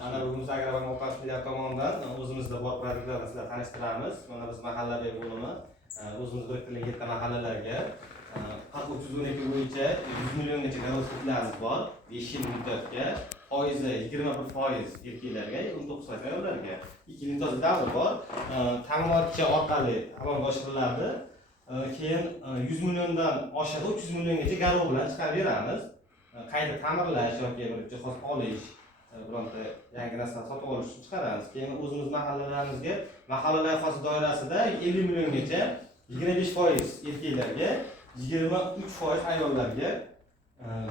Ana bugun Agrobank operativlar tomonidan o'zimizda bor produktlarni sizlarga tanishtiramiz. Mana biz mahallaviy bo'limi o'zimiz biriktirilgan 7 ta mahallalarga 40-312 bo'yicha 100 milliongacha garovsizliklarimiz bor. 5 yil muddatga foizi 21% erkaklarga, 19% ayollarga. 2 yil imtiyozli davr bor. Ta'minotchi orqali amalga oshiriladi. Keyin 100 milliondan oshig'i 300 milliongacha garov bilan chiqarib beramiz. Qayta ta'mirlash yoki bir jihoz olish, bironta yangi narsa sotib olish uchun chiqaramiz. Keyin o'zimiz mahallalarimizga mahalla loyihasi doirasida 50 milliongacha 25% erkaklarga, 23% ayollarga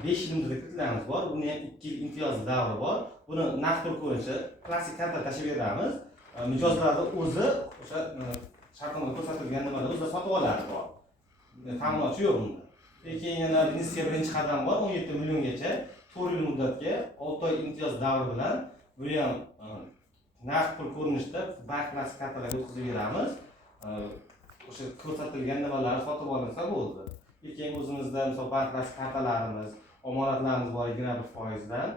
5 yil muddatga kreditlarimiz bor. Buni ham 2 yil imtiyozli davri bor. Buni naqd pul ko'rinishda plastik karta tashib beramiz. Mijozlarni o'zi o'sha shartnomada ko'rsatilgan nimalar o'zida sotib oladi bor. Ta'minotchi yo'q bunda. Keyin yana biznesga birinchi qadam bor, 17 milliongacha 4 yil muddatga 6 oy imtiyoz davri bilan buni ham naqd pul ko'rinishda bank plastik kartalarga o'tkazib beramiz. O'sha ko'rsatilgan nimalarni sotib olinsa bo'ldi. Keyin o'zimizda misol bank plastik kartalarimiz, omonatlarimiz bor 21% dan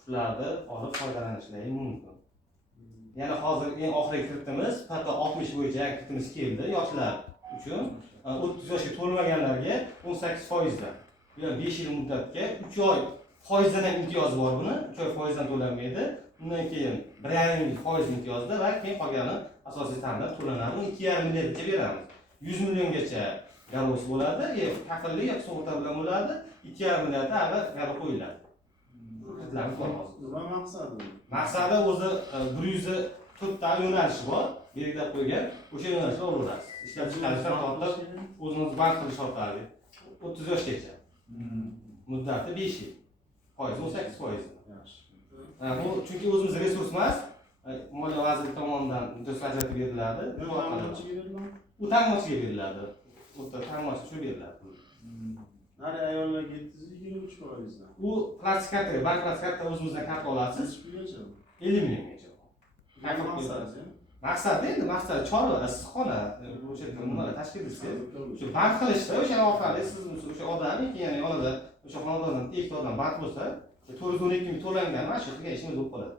shularni olib foydalanishlari mumkin. Yana hozir eng oxirgi kiritimiz pato 60 bo'yicha kiritimiz keldi yoshlar uchun. 30 yoshga to'lmaganlarga 18% dan. Yani 5 yil muddatga 3 oy foizdan ham imtiyoz bor buni. 3 oy foizdan to'lanmaydi. Undan keyin 1,5% imtiyozda va keyin qolgani asosiy ta'minot to'lanadi. 2,5 milliongacha beramiz. 100 milliongacha garovsi bo'ladi, kafillik yoki sug'urta bilan bo'ladi. 2,5 millionda garov qo'yiladi. Nima maqsadi? Maqsadi o'zi 104 ta yo'nalishi bor, belgilab qo'ygan. O'sha yo'nalishda olaverasiz. Ishlab chiqarishdan tortib o'zimiz bank qilish orqali 30 yoshgacha. Muddati 5 yil. Foiz 18%. Yaxshi. Bu chunki o'zimiz resurs emas, Moliya vazirligi tomonidan imtiyoz ajratib beriladi. Ta'minotchiga beriladi? U ta'minotchiga beriladi. O'ta ta'minotchi shu beriladi. Har ayollarga 723%. U plastik karta, bank plastik karta o'zimizdan karta olasiz. 50 milliongacha. Maqsadi endi maqsadi chorva, issiqxona, o'sha nimalar tashkil etsangiz, shu bank qilishda o'sha orqali siz o'sha odam, ya'ni yonida o'sha xonadondan ikkita odam bank bo'lsa, 412 ming to'langan mana shu qilgan ishimiz bo'lib qoladi.